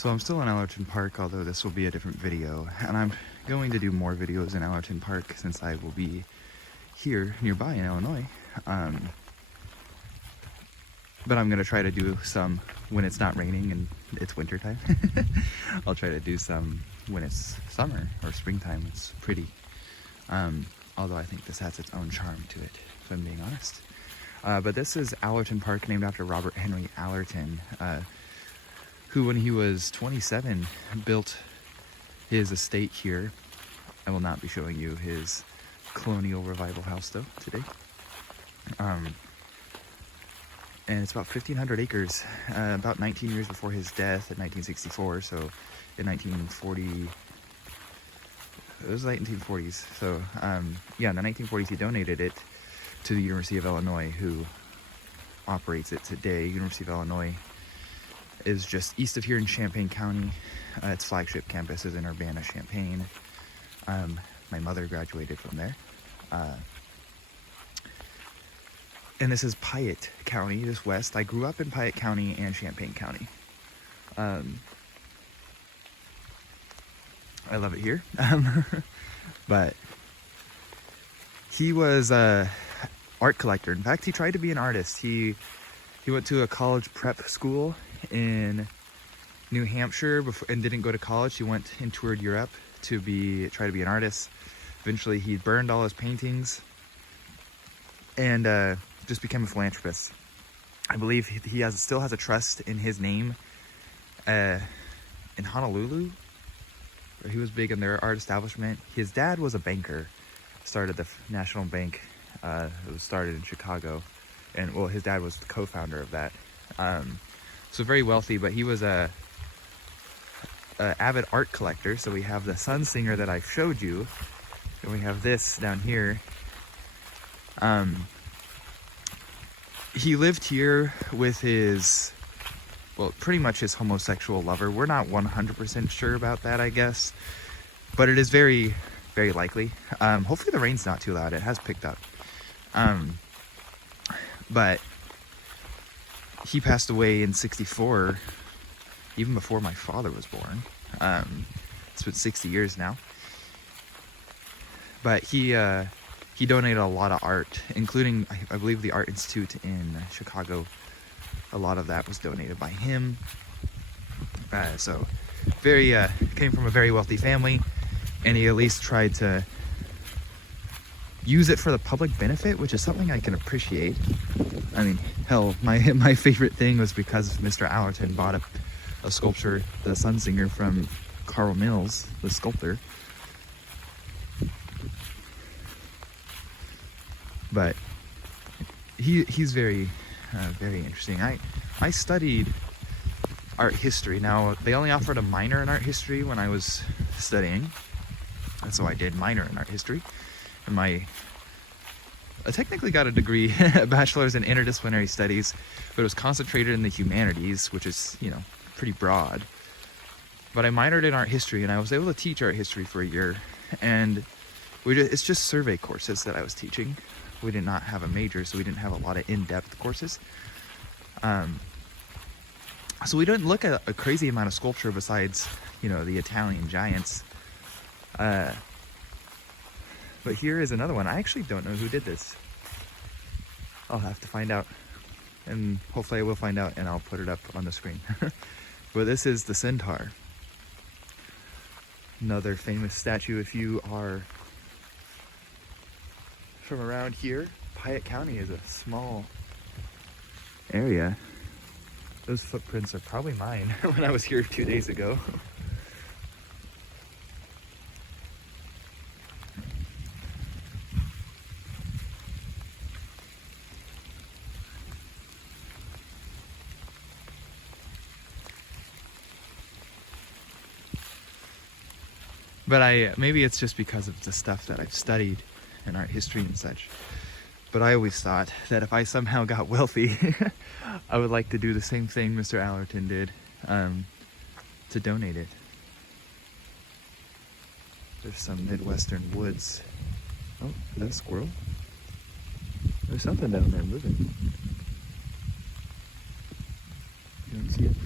So I'm still in Allerton Park, although this will be a different video, and I'm going to do more videos in Allerton Park since I will be here nearby in Illinois. But I'm going to try to do some when it's not raining and it's winter time. I'll try to do some when it's summer or springtime. It's pretty. Although I think this has its own charm to it, if I'm being honest. But this is Allerton Park, named after Robert Henry Allerton, who, when he was 27, built his estate here. I will not be showing you his colonial revival house, though, today. And it's about 1,500 acres, about 19 years before his death in 1964, so in 1940, it was the 1940s, so yeah, in the 1940s he donated it to the University of Illinois, who operates it today. University of Illinois is just east of here in Champaign County. Its flagship campus is in Urbana-Champaign. My mother graduated from there. And this is Piatt County, just west. I grew up in Piatt County and Champaign County. I love it here. But he was a art collector. In fact, he tried to be an artist. He went to a college prep school in New Hampshire and didn't go to college. He went and toured Europe to try to be an artist. Eventually, he burned all his paintings and just became a philanthropist. I believe he still has a trust in his name in Honolulu, where he was big in their art establishment. His dad was a banker, started the National Bank. It was started in Chicago, and well, his dad was the co-founder of that. So very wealthy, but he was a avid art collector. So we have the Sun Singer that I showed you, and we have this down here. He lived here with his, well, pretty much his homosexual lover. We're not 100% sure about that, I guess, but it is very, very likely. Hopefully the rain's not too loud. It has picked up. But he passed away in '64, even before my father was born. It's been 60 years now. But he donated a lot of art, including, I believe, the Art Institute in Chicago. A lot of that was donated by him. So very came from a very wealthy family, and he at least tried to use it for the public benefit, which is something I can appreciate. I mean, hell, my favorite thing was because Mr. Allerton bought a sculpture, the Sun Singer, from Carl Mills, the sculptor. But he's very very interesting. I studied art history. Now, they only offered a minor in art history when I was studying, and so I did minor in art history. And I technically got a degree, a bachelor's in interdisciplinary studies, but it was concentrated in the humanities, which is, you know, pretty broad. But I minored in art history, and I was able to teach art history for a year. And it's just survey courses that I was teaching. We did not have a major, so we didn't have a lot of in-depth courses. So we didn't look at a crazy amount of sculpture besides, you know, the Italian giants. But here is another one. I actually don't know who did this. I'll have to find out. And hopefully I will find out, and I'll put it up on the screen. But this is the Centaur. Another famous statue. If you are from around here, Piatt County is a small area. Those footprints are probably mine when I was here 2 days ago. But maybe it's just because of the stuff that I've studied in art history and such. But I always thought that if I somehow got wealthy, I would like to do the same thing Mr. Allerton did, to donate it. There's some Midwestern woods. Oh, is that a squirrel? There's something down there moving. You don't see it.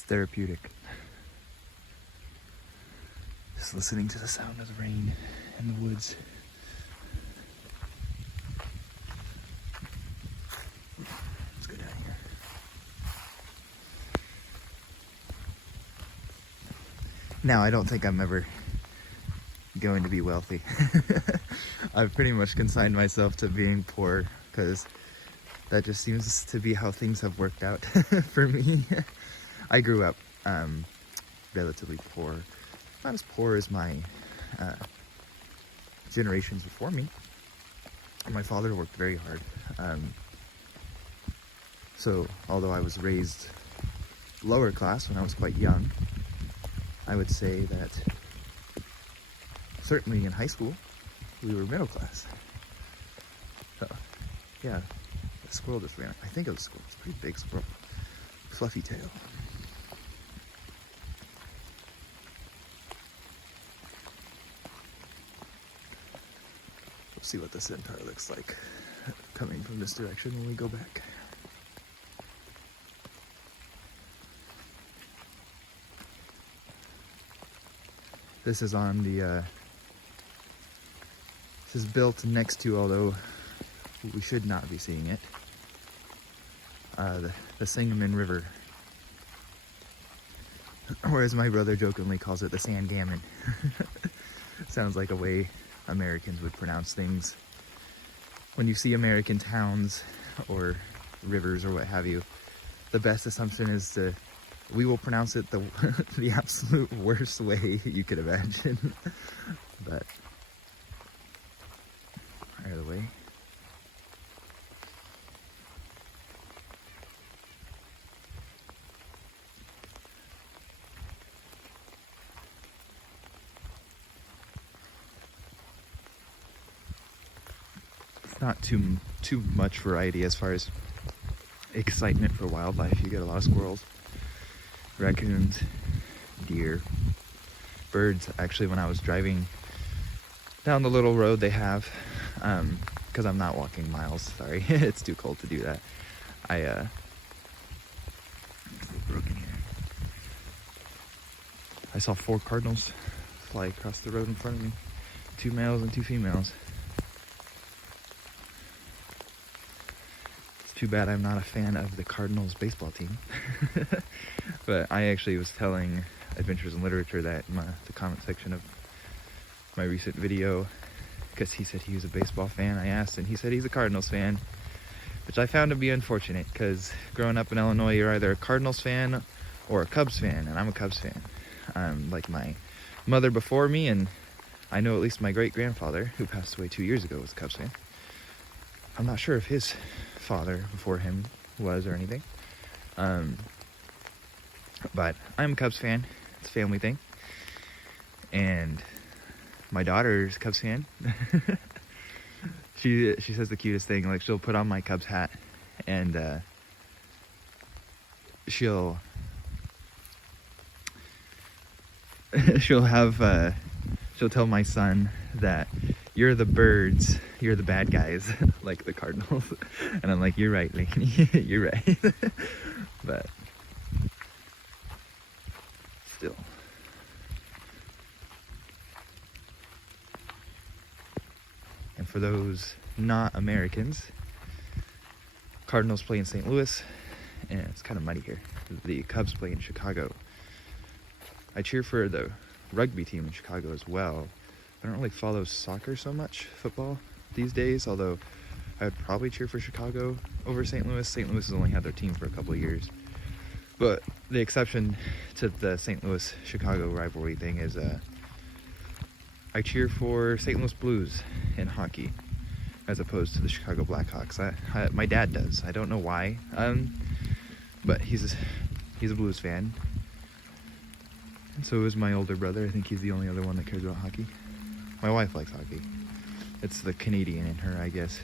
It's therapeutic. Just listening to the sound of the rain in the woods. Let's go down here. Now, I don't think I'm ever going to be wealthy. I've pretty much consigned myself to being poor because that just seems to be how things have worked out for me. I grew up relatively poor. Not as poor as my generations before me. My father worked very hard. So although I was raised lower class when I was quite young, I would say that certainly in high school, we were middle class. So, yeah, the squirrel just ran. I think it was a squirrel. It's a pretty big squirrel. Fluffy tail. We'll see what the centaur looks like coming from this direction when we go back. This is on the, this is built next to, although we should not be seeing it, the Sangamon River. Or as my brother jokingly calls it, the Sangamon. Sounds like a way Americans would pronounce things. When you see American towns or rivers or what have you, the best assumption is we will pronounce it the the absolute worst way you could imagine. But either way. It's not too much variety as far as excitement for wildlife. You get a lot of squirrels, raccoons, deer, birds. Actually, when I was driving down the little road they have, because I'm not walking miles, sorry, it's too cold to do that. Broken here. I saw 4 cardinals fly across the road in front of me. 2 males and 2 females. It's too bad I'm not a fan of the Cardinals baseball team. But I actually was telling Adventures in Literature that in the comment section of my recent video, because he said he was a baseball fan. I asked and he said he's a Cardinals fan, which I found to be unfortunate because growing up in Illinois, you're either a Cardinals fan or a Cubs fan, and I'm a Cubs fan. Like my mother before me, and I know at least my great-grandfather, who passed away 2 years ago, was a Cubs fan. I'm not sure if his father before him was or anything. But I'm a Cubs fan. It's a family thing. And my daughter's a Cubs fan. She says the cutest thing. Like, she'll put on my Cubs hat and she'll tell my son that you're the birds, you're the bad guys, like the Cardinals. And I'm like, you're right, Lainey, you're right. But still. And for those not Americans, Cardinals play in St. Louis, and it's kind of muddy here. The Cubs play in Chicago. I cheer for the rugby team in Chicago as well. I don't really follow soccer so much, football, these days, although I would probably cheer for Chicago over St. Louis. St. Louis has only had their team for a couple of years. But the exception to the St. Louis-Chicago rivalry thing is I cheer for St. Louis Blues in hockey as opposed to the Chicago Blackhawks. My dad does. I don't know why, but he's a Blues fan. And so is my older brother. I think he's the only other one that cares about hockey. My wife likes hockey. It's the Canadian in her, I guess.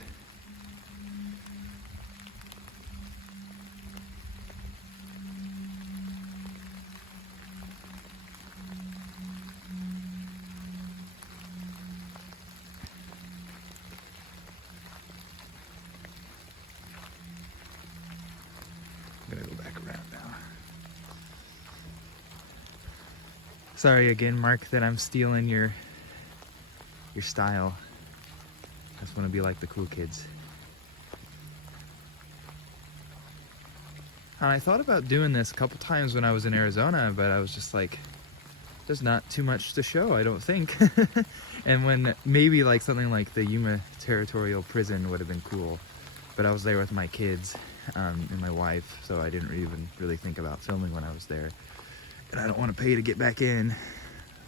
I'm gonna go back around now. Sorry again, Mark, that I'm stealing your style. I just want to be like the cool kids. And I thought about doing this a couple times when I was in Arizona, but I was just like, there's not too much to show, I don't think. And when maybe like something like the Yuma Territorial Prison would have been cool, but I was there with my kids and my wife, so I didn't even really think about filming when I was there. And I don't want to pay to get back in,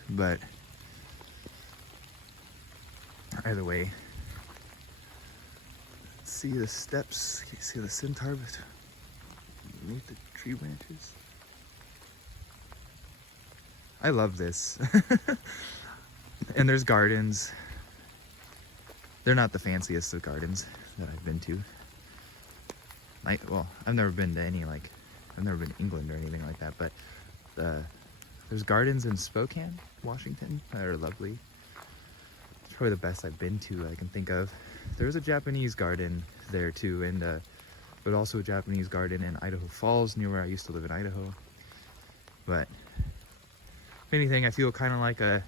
but either way, let's see the steps. Can you see the centaur beneath the tree branches? I love this. And there's gardens. They're not the fanciest of gardens that I've been to. Well, I've never been to any, like, I've never been to England or anything like that, but there's gardens in Spokane, Washington, that are lovely. It's probably the best I've been to I can think of. There's a Japanese garden there too, and but also a Japanese garden in Idaho Falls, near where I used to live in Idaho. But if anything, I feel kind of like a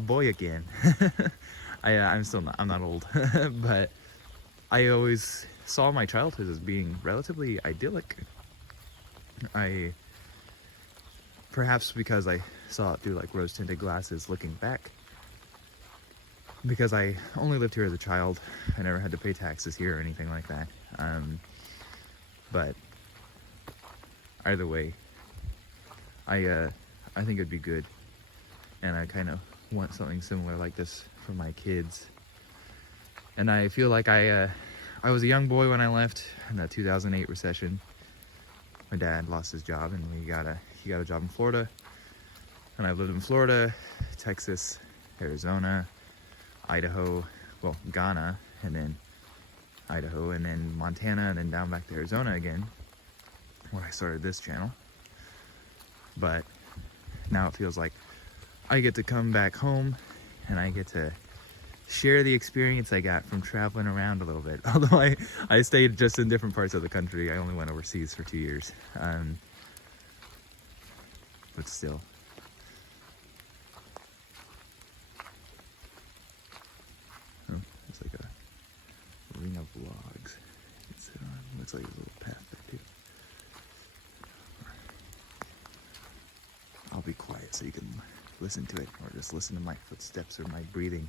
boy again. I'm not old, but I always saw my childhood as being relatively idyllic. Perhaps because I saw it through like rose-tinted glasses looking back. Because I only lived here as a child. I never had to pay taxes here or anything like that. But either way, I think it'd be good. And I kind of want something similar like this for my kids. And I feel like I was a young boy when I left in the 2008 recession. My dad lost his job and he got a job in Florida. And I've lived in Florida, Texas, Arizona, Idaho, well, Ghana, and then Idaho, and then Montana, and then down back to Arizona again, where I started this channel. But now it feels like I get to come back home and I get to share the experience I got from traveling around a little bit. Although I stayed just in different parts of the country. I only went overseas for 2 years. But still. Oh, it's like a ring of logs. Looks like there's a little path there too. I'll be quiet so you can listen to it, or just listen to my footsteps or my breathing.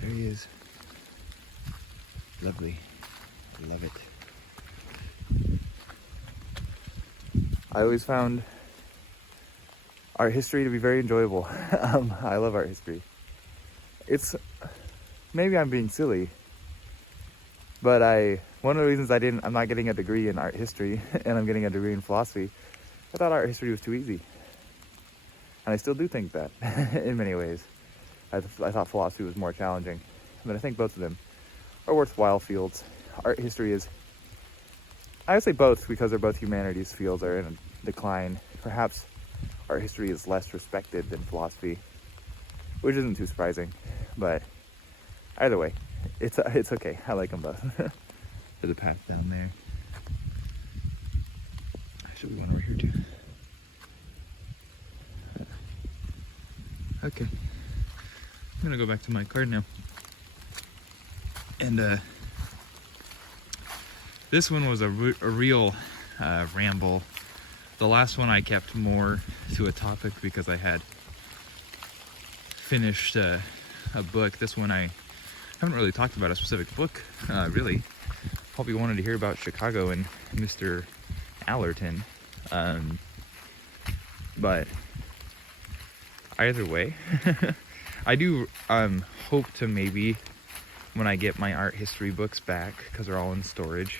There he is. Lovely. I love it. I always found art history to be very enjoyable. I love art history. It's, maybe I'm being silly, but one of the reasons I'm not getting a degree in art history and I'm getting a degree in philosophy, I thought art history was too easy. And I still do think that in many ways. I thought philosophy was more challenging, but I think both of them are worthwhile fields. Art history is, I would say both, because they're both humanities fields are in a decline. Perhaps art history is less respected than philosophy, which isn't too surprising, but either way, it's okay. I like them both. There's a path down there. Should be one over here too. Okay. I'm gonna go back to my car now and This one was a real ramble. The last one I kept more to a topic because I had finished a book. This one I haven't really talked about a specific book, really. Hope you wanted to hear about Chicago and Mr. Allerton. But either way, I do hope to maybe, when I get my art history books back, because they're all in storage,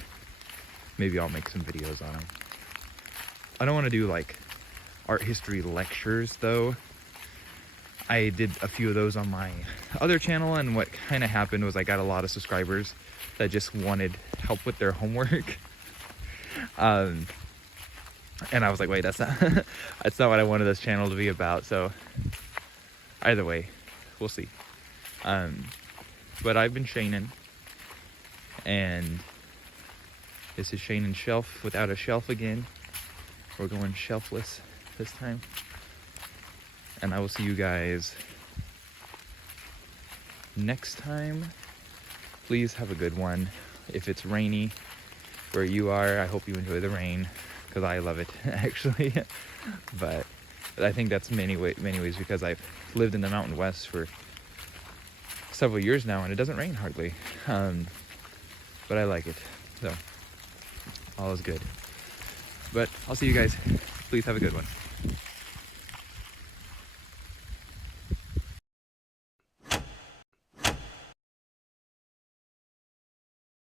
maybe I'll make some videos on them. I don't want to do like art history lectures though. I did a few of those on my other channel, and what kind of happened was I got a lot of subscribers that just wanted help with their homework. And I was like, wait, that's not that's not what I wanted this channel to be about. So either way, we'll see. But I've been Shanin', and this is Shanin' Shelf without a shelf again. We're going shelfless this time. And I will see you guys next time. Please have a good one. If it's rainy where you are, I hope you enjoy the rain, because I love it actually. But I think that's many ways because I've lived in the Mountain West for several years now and it doesn't rain hardly. But I like it, so all is good. But I'll see you guys. Please have a good one.